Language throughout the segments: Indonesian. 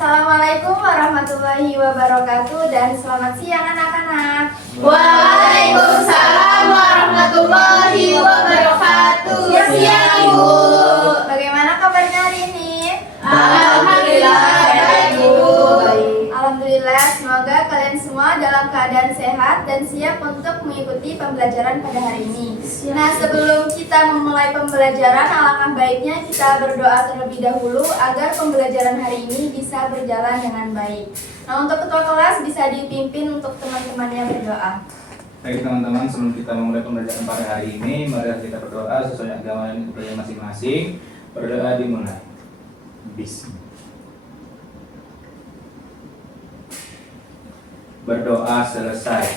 Assalamualaikum warahmatullahi wabarakatuh dan selamat siang anak-anak. Waalaikumsalam warahmatullahi wabarakatuh. Siang Ibu. Bagaimana kabarnya hari ini? Alhamdulillah baik Ibu. Alhamdulillah, semoga kalian semua dalam keadaan sehat dan siap untuk mengikuti pembelajaran pada hari ini. Nah, sebelum kita memulai pembelajaran, alangkah baiknya kita berdoa terlebih dahulu agar pembelajaran hari ini bisa berjalan dengan baik. Nah, untuk ketua kelas bisa dipimpin untuk teman-temannya berdoa. Baik teman-teman, sebelum kita memulai pembelajaran pada hari ini, mari kita berdoa sesuai agama dan budaya masing-masing. Berdoa dimulai. Bismillah. Berdoa selesai.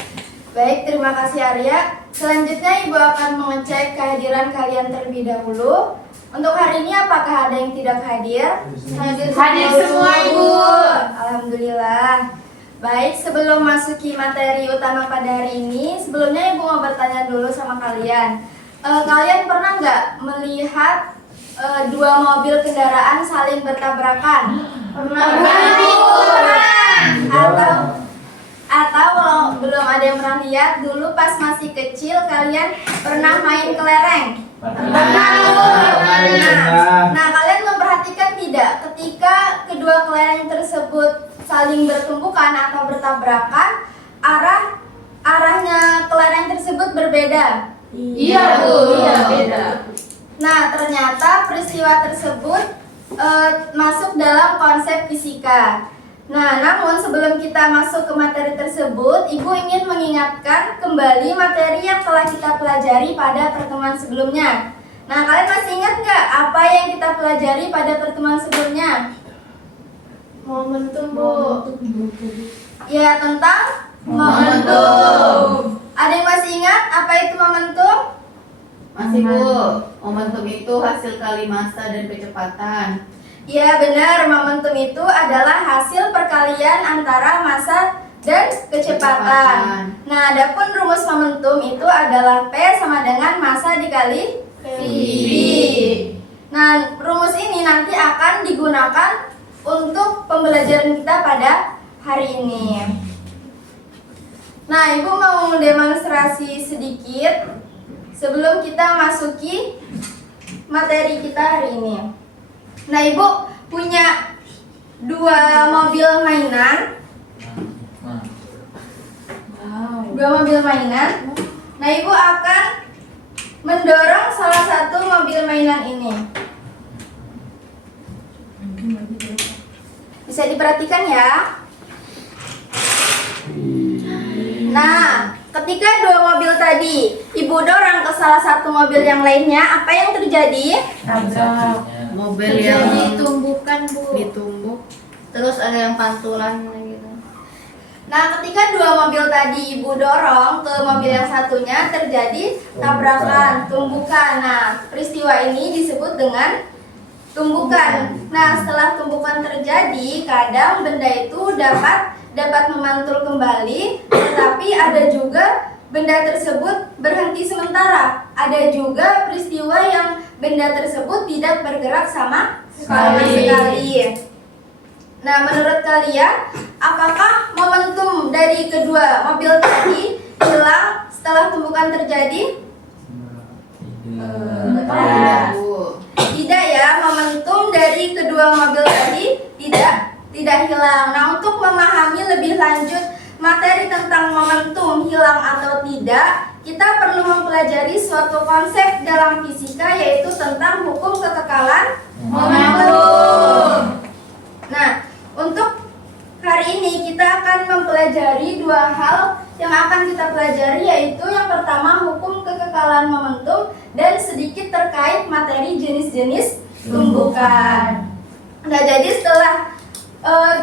Baik, terima kasih Arya. Selanjutnya Ibu akan mengecek kehadiran kalian terlebih dahulu. Untuk hari ini apakah ada yang tidak hadir? Hadir semua, Ibu. Alhamdulillah. Baik, sebelum masuki materi utama pada hari ini, sebelumnya Ibu mau bertanya dulu sama kalian. Kalian pernah nggak melihat dua mobil kendaraan saling bertabrakan? Pernah. Atau kalau belum ada yang pernah lihat, dulu pas masih kecil kalian pernah main kelereng? Nah, kalian memperhatikan tidak ketika kedua kelereng tersebut saling bertumbukan atau bertabrakan, arahnya kelereng tersebut berbeda? Iya Bu, iya beda. Nah, ternyata peristiwa tersebut masuk dalam konsep fisika. Nah, namun sebelum kita masuk ke materi tersebut, Ibu ingin mengingatkan kembali materi yang telah kita pelajari pada pertemuan sebelumnya. Nah, kalian masih ingat nggak apa yang kita pelajari pada pertemuan sebelumnya? Momentum, Bu. Ya, tentang momentum. Ada yang masih ingat apa itu momentum? Masih Bu, momentum itu hasil kali massa dan kecepatan. Ya, benar, momentum itu adalah hasil perkalian antara massa dan kecepatan. Nah, adapun rumus momentum itu adalah P sama dengan massa dikali V. Nah, rumus ini nanti akan digunakan untuk pembelajaran kita pada hari ini. Nah, Ibu mau mendemonstrasi sedikit sebelum kita masuki materi kita hari ini. Nah, Ibu punya dua mobil mainan. Dua mobil mainan. Nah, Ibu akan mendorong salah satu mobil mainan ini. Bisa diperhatikan ya. Nah, ketika dua mobil tadi Ibu dorong ke salah satu mobil yang lainnya, apa yang terjadi? Mobil yang ditumbuhkan, Bu. ditumbuk, terus ada yang pantulan gitu. Nah, ketika dua mobil tadi Ibu dorong ke mobil yang satunya, terjadi tabrakan, tumbukan. Nah, peristiwa ini disebut dengan tumbukan. Nah, setelah tumbukan terjadi, kadang benda itu dapat memantul kembali, tetapi ada juga benda tersebut berhenti sementara. Ada juga peristiwa yang benda tersebut tidak bergerak sama sekali. Nah, menurut kalian, apakah momentum dari kedua mobil tadi hilang setelah tumbukan terjadi? Tidak ya, momentum dari kedua mobil tadi tidak hilang. Nah, untuk memahami lebih lanjut materi tentang momentum hilang atau tidak, kita perlu mempelajari suatu konsep dalam fisika, yaitu tentang hukum kekekalan momentum. Nah, untuk hari ini kita akan mempelajari dua hal yang akan kita pelajari, yaitu yang pertama hukum kekekalan momentum dan sedikit terkait materi jenis-jenis tumbukan. Nah, jadi setelah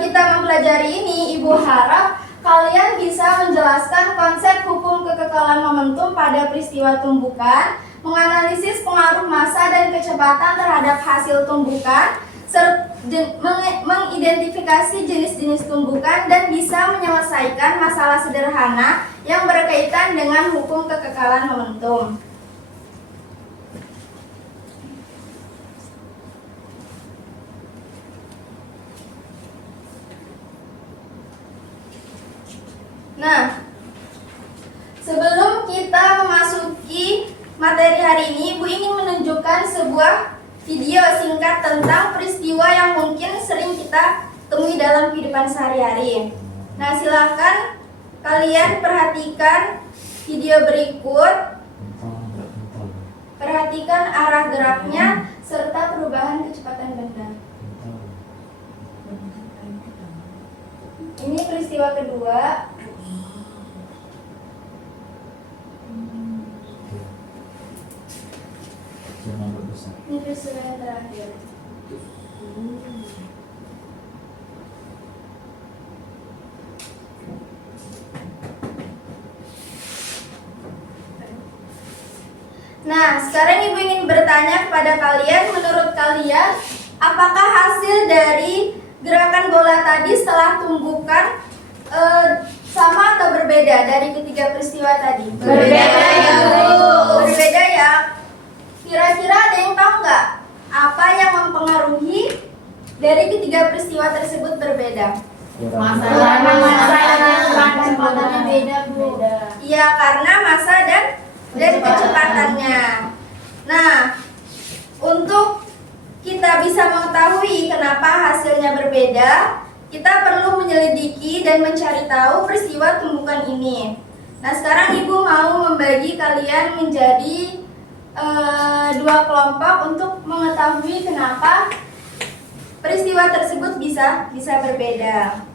kita mempelajari ini, Ibu harap kalian bisa menjelaskan konsep hukum kekekalan momentum pada peristiwa tumbukan, menganalisis pengaruh massa dan kecepatan terhadap hasil tumbukan, mengidentifikasi jenis-jenis tumbukan, dan bisa menyelesaikan masalah sederhana yang berkaitan dengan hukum kekekalan momentum. Nah, sebelum kita memasuki materi hari ini, Ibu ingin menunjukkan sebuah video singkat tentang peristiwa yang mungkin sering kita temui dalam kehidupan sehari-hari. Nah, silakan kalian perhatikan video berikut. Perhatikan arah geraknya serta perubahan kecepatan benda. Ini peristiwa kedua. Ini peristiwa yang terakhir. Nah, sekarang Ibu ingin bertanya kepada kalian, menurut kalian, apakah hasil dari gerakan bola tadi setelah tumbukan sama atau berbeda dari ketiga peristiwa tadi? Berbeda ya, Bu. Berbeda ya. Kira-kira ada yang tahu nggak apa yang mempengaruhi dari ketiga peristiwa tersebut berbeda? Karena masa dan kecepatannya beda, Bu. Iya, karena masa dan kecepatannya. Nah, untuk kita bisa mengetahui kenapa hasilnya berbeda, kita perlu menyelidiki dan mencari tahu peristiwa tumbukan ini. Nah, sekarang Ibu mau membagi kalian menjadi dua kelompok untuk mengetahui kenapa peristiwa tersebut bisa berbeda.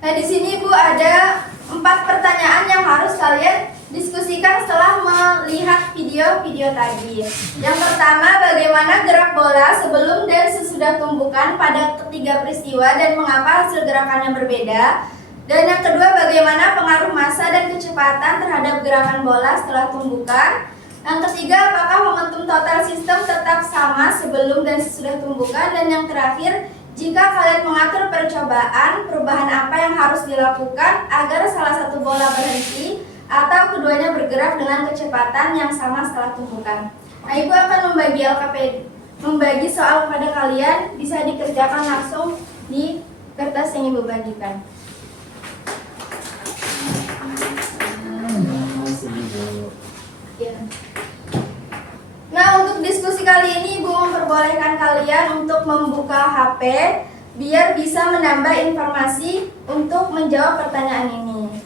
Nah, di sini Bu ada 4 pertanyaan yang harus kalian diskusikan setelah melihat video-video tadi. Yang pertama, bagaimana gerak bola sebelum dan sesudah tumbukan pada ketiga peristiwa dan mengapa hasil gerakannya berbeda? Dan yang kedua, bagaimana pengaruh massa dan kecepatan terhadap gerakan bola setelah tumbukan? Yang ketiga, apakah momentum total sistem tetap sama sebelum dan sesudah tumbukan? Dan yang terakhir, jika kalian mengatur percobaan, perubahan apa yang harus dilakukan agar salah satu bola berhenti atau keduanya bergerak dengan kecepatan yang sama setelah tumbukan? Nah, Ibu akan membagi soal kepada kalian, bisa dikerjakan langsung di kertas yang Ibu bagikan. Nah, untuk diskusi kali ini Ibu memperbolehkan kalian untuk membuka HP biar bisa menambah informasi untuk menjawab pertanyaan ini.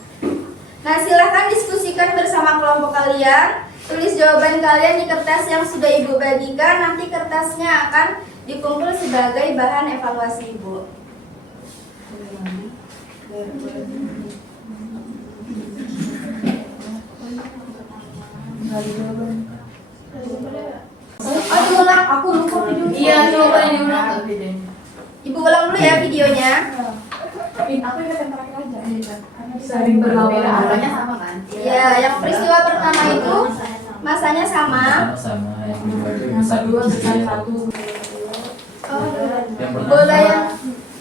Nah, silahkan diskusikan bersama kelompok kalian. Tulis jawaban kalian di kertas yang sudah Ibu bagikan. Nanti kertasnya akan dikumpul sebagai bahan evaluasi Ibu. Diulang, aku lupa video. Iya, coba diulang tuh videonya. Ibu ulang dulu ya videonya. Aku ingat yang terakhir aja. Sering berbeda, angkanya sama kan? Ya, yang peristiwa pertama itu masanya sama. Sama yang kedua itu bisa besar satu.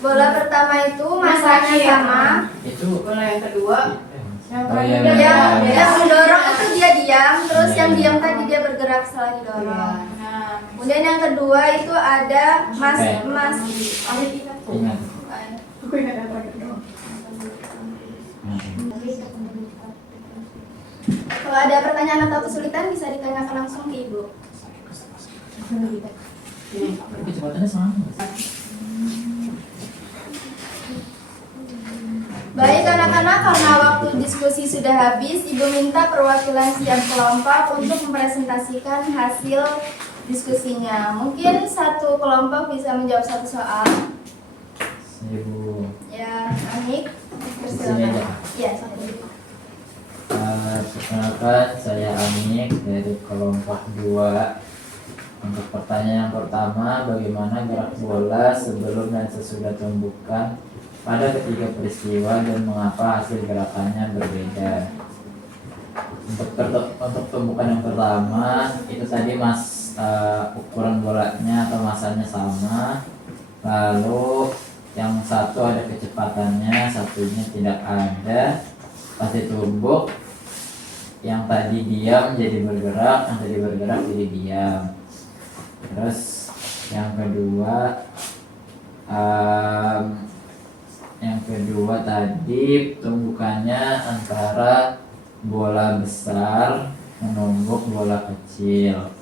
Bola pertama itu masanya sama. itu Bola yang kedua, Yang mendorong itu dia diam, terus yang diam tadi dia bergerak setelah didorong. nah, Kemudian yang kedua itu ada mas. ingat. Aku ingat yang terakhir doang. Kalau ada pertanyaan atau kesulitan bisa ditanyakan langsung ke Ibu. Kecepatannya sama. Baik anak-anak, karena waktu diskusi sudah habis, Ibu minta perwakilan setiap kelompok untuk mempresentasikan hasil diskusinya. Mungkin satu kelompok bisa menjawab satu soal. Ibu. Ya, Anik, Sini aja. persilakan. Ya, satu. Perkenalkan, saya Anik dari kelompok 2. Untuk pertanyaan yang pertama, bagaimana gerak bola sebelum dan sesudah tumbukan pada ketiga peristiwa dan mengapa hasil gerakannya berbeda? Untuk tumbukan yang pertama itu tadi ukuran bolanya atau masanya sama, lalu yang satu ada kecepatannya, satunya tidak ada. Pasti tumbuk, yang tadi diam jadi bergerak, yang tadi bergerak jadi diam. Terus yang kedua Yang kedua tadi tumbukannya antara bola besar menumbuk bola kecil.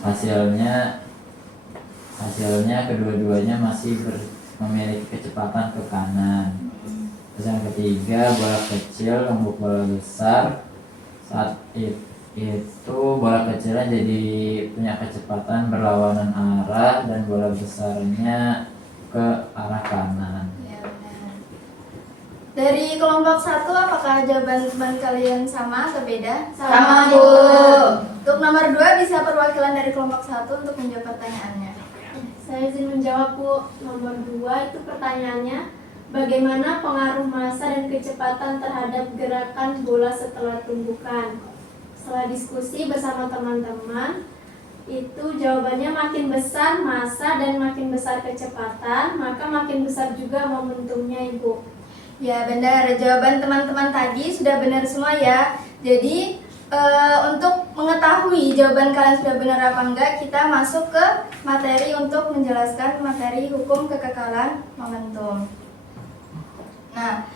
Hasilnya kedua-duanya masih memiliki kecepatan ke kanan. Terus yang ketiga, bola kecil menumbuk bola besar. Saat itu bola kecilnya jadi punya kecepatan berlawanan arah dan bola besarnya ke arah kanan. Ya, benar. Dari kelompok 1, apakah jawaban teman kalian sama atau beda? Sama, Bu. Untuk nomor 2 bisa perwakilan dari kelompok 1 untuk menjawab pertanyaannya. Saya izin menjawab, Bu. Nomor 2 itu pertanyaannya, bagaimana pengaruh massa dan kecepatan terhadap gerakan bola setelah tumbukan? Setelah diskusi bersama teman-teman, itu jawabannya makin besar massa dan makin besar kecepatan, maka makin besar juga momentumnya, Ibu. Ya, benar. Jawaban teman-teman tadi sudah benar semua ya. Jadi untuk mengetahui jawaban kalian sudah benar apa enggak, kita masuk ke materi untuk menjelaskan materi hukum kekekalan momentum. Nah,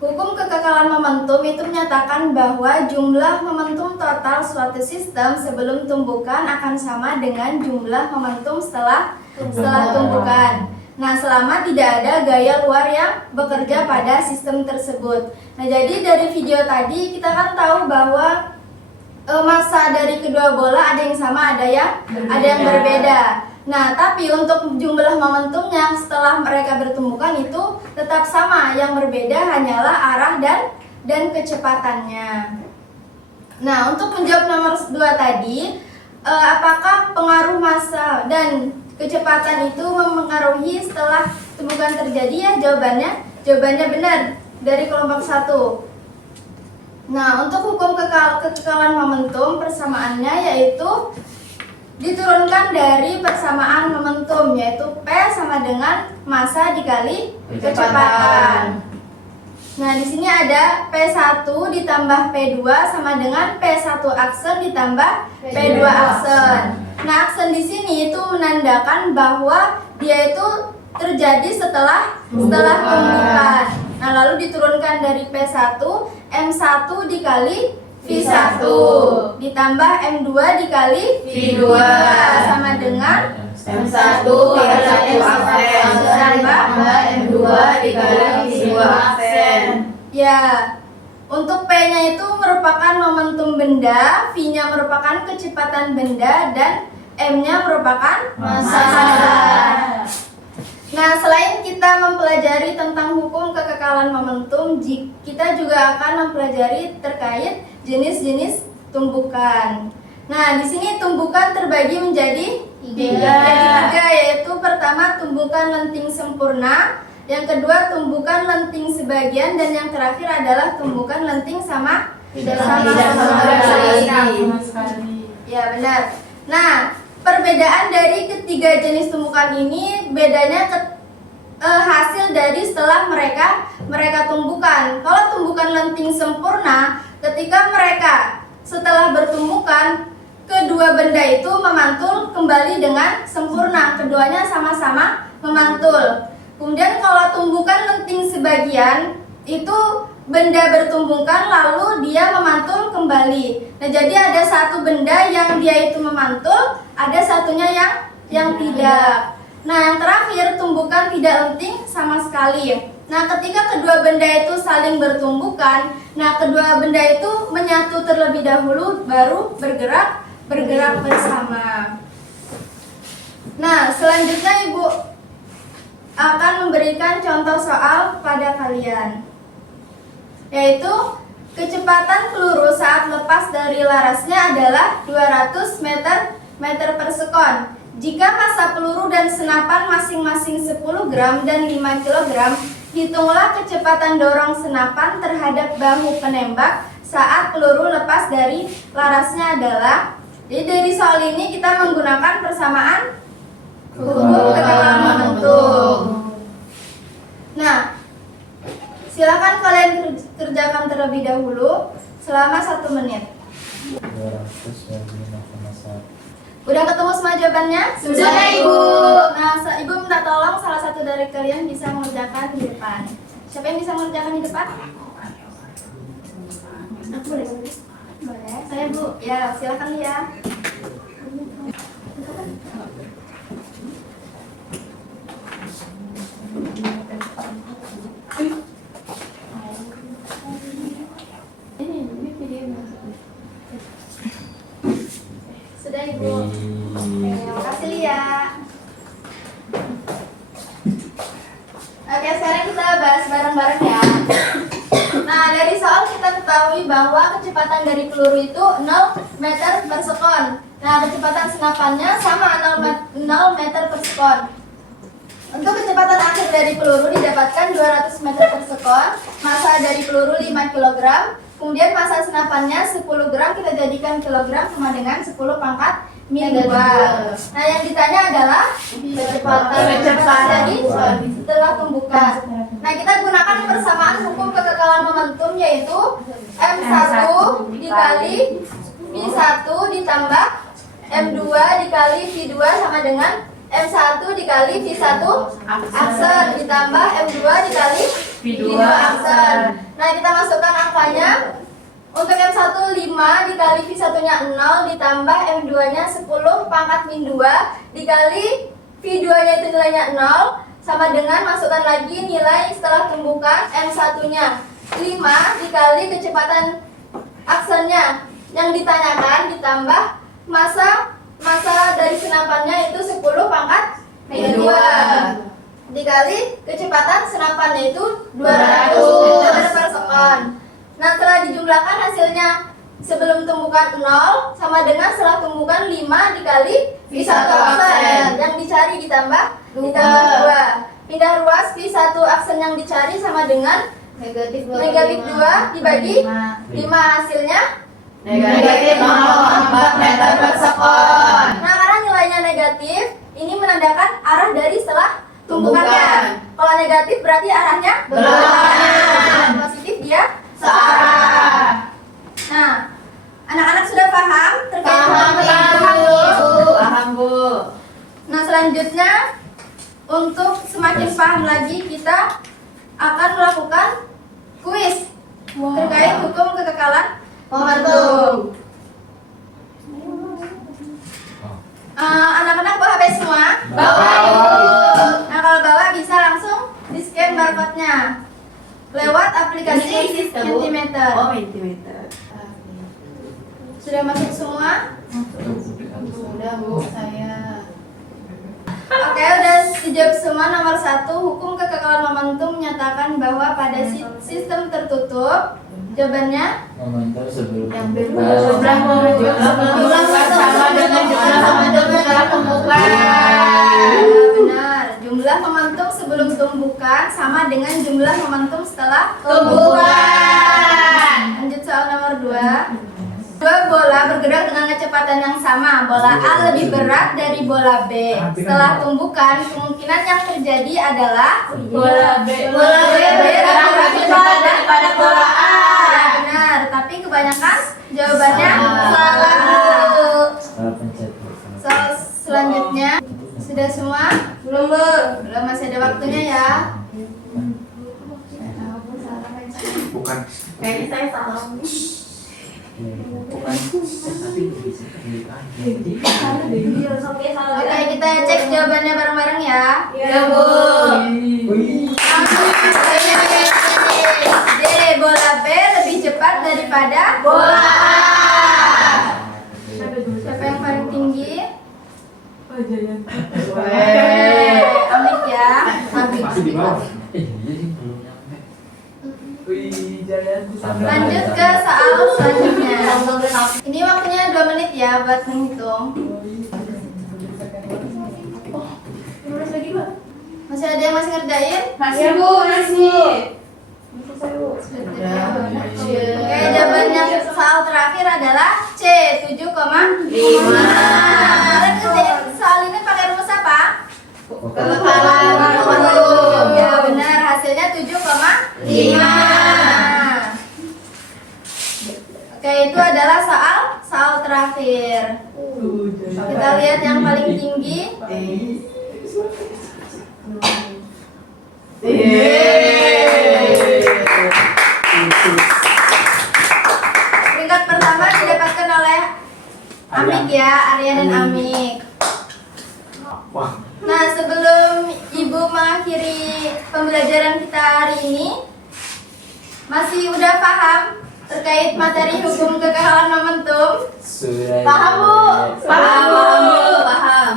hukum kekekalan momentum itu menyatakan bahwa jumlah momentum total suatu sistem sebelum tumbukan akan sama dengan jumlah momentum setelah tumbukan. Nah, selama tidak ada gaya luar yang bekerja pada sistem tersebut. Nah, jadi dari video tadi kita kan tahu bahwa massa dari kedua bola ada yang sama, ada yang berbeda. Nah, tapi untuk jumlah momentumnya setelah mereka bertumbukan itu tetap sama. Yang berbeda hanyalah arah dan kecepatannya. Nah, untuk menjawab nomor 2 tadi, apakah pengaruh massa dan kecepatan itu mempengaruhi setelah tumbukan terjadi? Ya, jawabannya benar dari kelompok 1. Nah, untuk hukum kekekalan momentum persamaannya yaitu diturunkan dari persamaan momentum, yaitu P sama dengan massa dikali kecepatan. Nah, di sini ada P1 ditambah P2 sama dengan P1 aksen ditambah P2 aksen. Nah, aksen di sini itu menandakan bahwa dia itu terjadi setelah tumbukan. Nah, lalu diturunkan dari P1, M1 dikali V1 ditambah M2 dikali V2 sama dengan M1 dikali aksen ditambah M2 dikali V2 aksen. Ya, untuk P-nya itu merupakan momentum benda, V-nya merupakan kecepatan benda, dan M-nya merupakan massa. Nah, selain kita mempelajari tentang hukum kekekalan momentum, kita juga akan mempelajari terkait jenis-jenis tumbukan. Nah, di sini tumbukan terbagi menjadi tiga, yaitu pertama tumbukan lenting sempurna, yang kedua tumbukan lenting sebagian, dan yang terakhir adalah tumbukan lenting sama sekali. Ya, benar. Nah, perbedaan dari ketiga jenis tumbukan ini bedanya hasil dari setelah mereka tumbukan. Kalau tumbukan lenting sempurna, ketika mereka setelah bertumbukan, kedua benda itu memantul kembali dengan sempurna. Keduanya sama-sama memantul. Kemudian kalau tumbukan lenting sebagian, itu benda bertumbukan lalu dia memantul kembali. Nah, jadi ada satu benda yang dia itu memantul, ada satunya yang tidak. Nah, yang terakhir tumbukan tidak lenting sama sekali. Nah, ketika kedua benda itu saling bertumbukan, nah kedua benda itu menyatu terlebih dahulu baru bergerak bersama. Nah, selanjutnya Ibu akan memberikan contoh soal pada kalian, yaitu kecepatan peluru saat lepas dari larasnya adalah 200 meter per sekon. Jika massa peluru dan senapan masing-masing 10 gram dan 5 kg, hitunglah kecepatan dorong senapan terhadap bahu penembak saat peluru lepas dari larasnya adalah. Jadi dari soal ini kita menggunakan persamaan hukum kekekalan momentum. Nah, silakan kalian kerjakan terlebih dahulu selama 1 menit. 200 bagi 0,1. Udah ketemu semua jawabannya? Sudah, Ibu. Nah, Ibu minta tolong salah satu dari kalian bisa mengerjakan di depan. Siapa yang bisa mengerjakan di depan? Aku boleh. Boleh. Saya Bu. Ya, silakan ya. Ini video Sudah Ibu. Terima kasih Lia. Oke, sekarang kita bahas bareng-bareng ya. Nah, dari soal kita ketahui bahwa kecepatan dari peluru itu 0 meter per sekon. Nah, kecepatan senapannya sama 0 meter per sekon. Untuk kecepatan akhir dari peluru didapatkan 200 meter per sekon. Massa dari peluru 5 kg. Kemudian massa senapannya 10 gram, kita jadikan kilogram sama dengan 10 pangkat min 2. Nah, yang ditanya adalah kecepatan dari setelah tumbukan. Nah, kita gunakan persamaan hukum kekekalan momentum, yaitu M1 dikali V1 ditambah M2 dikali V2 sama dengan M1 dikali V1 aksen ditambah M2 dikali V2 aksen. Nah, kita masukkan angkanya. Untuk M1 5 dikali V1-nya 0 ditambah M2-nya 10 pangkat min 2 dikali V2-nya itu nilainya 0 sama dengan masukkan lagi nilai setelah tumbukan M1-nya 5 dikali kecepatan aksennya yang ditanyakan ditambah massa dari senapannya itu 10 pangkat min 2 dikali kecepatan senapannya itu 200 meter per sekon. Nah, setelah dijumlahkan hasilnya sebelum tumbukan 0 sama dengan setelah tumbukan 5 dikali V1 aksen yang dicari ditambah 2. Pindah ruas V1 aksen yang dicari sama dengan negatif 2 dibagi 5 hasilnya Negatif 0,4 meter per sekon. Nah, karena nilainya negatif, ini menandakan arah dari setelah tumbukannya. Kalau negatif berarti arahnya berlawanan. Kalau positif dia Searah. Nah, anak-anak sudah paham terkait Paham, hal ini? Paham, Bu. Nah, selanjutnya untuk semakin paham lagi kita akan melakukan kuis terkait hukum kekekalan momentum. Anak-anak bawa HP semua? Bawa, Ibu. Nah, kalau bawa bisa langsung di-scan barcode-nya lewat aplikasi Mentimeter. Oh, Mentimeter. Sudah masuk semua? Sudah, Bu, saya. Oke, udah dijawab semua. Nomor 1, hukum kekekalan momentum menyatakan bahwa pada sistem tertutup, jawabannya Momentum sebelum Yang tumbukan. sama dengan jumlah momentum setelah tumbukan. benar. Jumlah momentum sebelum tumbukan sama dengan jumlah momentum setelah Tumbukan. Lanjut soal nomor 2. Dua bola bergerak dengan kecepatan yang sama. Bola A lebih berat dari bola B. Setelah tumbukan, kemungkinan yang terjadi adalah Bola B lebih cepat daripada bola A. Ya, benar, tapi kebanyakan jawabannya Salah. salah. Setelah pencet. Soal selanjutnya sudah semua? Belum, belum, masih ada waktunya ya. Bukan. Kayaknya saya salah. Bukan. Tapi bisa jadi. Oke, kita cek jawabannya bareng-bareng ya. Ya, Bu. D, bola B lebih cepat daripada Bola A. Siapa yang paling tinggi? Weh. Amit ya. Masih di bawah. Iya sih belum nyampe. Lanjut ke soal selanjutnya. Ini waktunya 2 menit ya buat menghitung. Masih ada yang masih ngerjain? Masih, Bu, masih. Oke, jawabannya soal terakhir adalah C, 7,5. Kalian ngerjain soal ini pakai rumus apa? Kekekalan momentum. Ya benar, hasilnya 7,5. Oke, itu adalah soal soal terakhir. Kita lihat yang paling tinggi. Peringkat pertama didapatkan oleh Amik ya, Arya dan Amik. Wah, Nah, sebelum Ibu mengakhiri pembelajaran kita hari ini, masih udah paham terkait materi hukum kekalahan momentum? Sudah. Paham, Bu? Paham, Bu. Paham.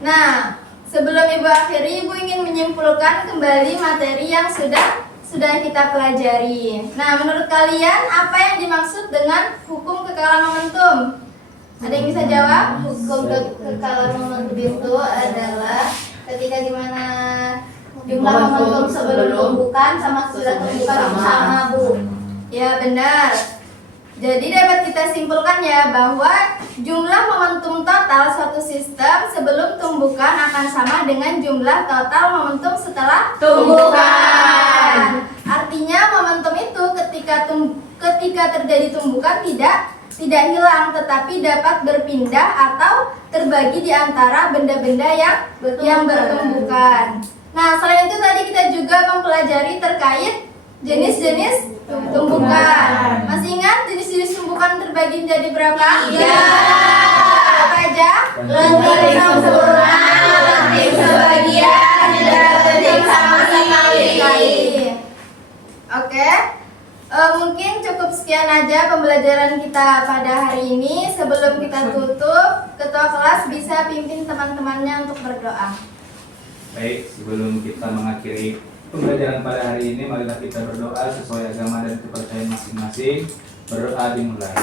Nah, sebelum Ibu akhiri, Ibu ingin menyimpulkan kembali materi yang sudah kita pelajari. Nah, menurut kalian apa yang dimaksud dengan hukum kekalahan momentum? Ada yang bisa jawab? Hukum kekalahan momentum itu adalah ketika dimana jumlah momentum sebelum tumbukan sama sudah tumbukan itu sama, Bu. Ya, benar. Jadi dapat kita simpulkan ya bahwa jumlah momentum total suatu sistem sebelum tumbukan akan sama dengan jumlah total momentum setelah tumbukan. Artinya momentum itu ketika terjadi tumbukan tidak hilang, tetapi dapat berpindah atau terbagi di antara benda-benda yang bertumbukan. Nah, selain itu tadi kita juga mempelajari terkait jenis-jenis tumbukan. Masih ingat jenis-jenis tumbukan terbagi menjadi berapa? Iya. Apa aja? Lentik sempurna, lentik sebagian, dan lentik sama sekali. Oke. Mungkin cukup sekian aja pembelajaran kita pada hari ini. Sebelum kita tutup, ketua kelas bisa pimpin teman-temannya untuk berdoa. Baik, sebelum kita mengakhiri pembelajaran pada hari ini, marilah kita berdoa sesuai agama dan kepercayaan masing-masing. Berdoa dimulai.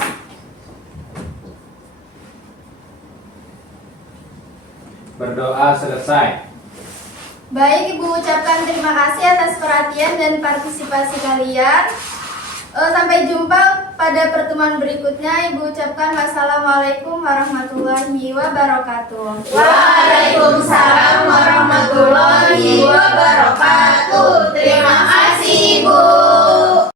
Berdoa selesai. Baik, Ibu ucapkan terima kasih atas perhatian dan partisipasi kalian. Sampai jumpa pada pertemuan berikutnya. Ibu ucapkan wassalamualaikum warahmatullahi wabarakatuh. Waalaikumsalam warahmatullahi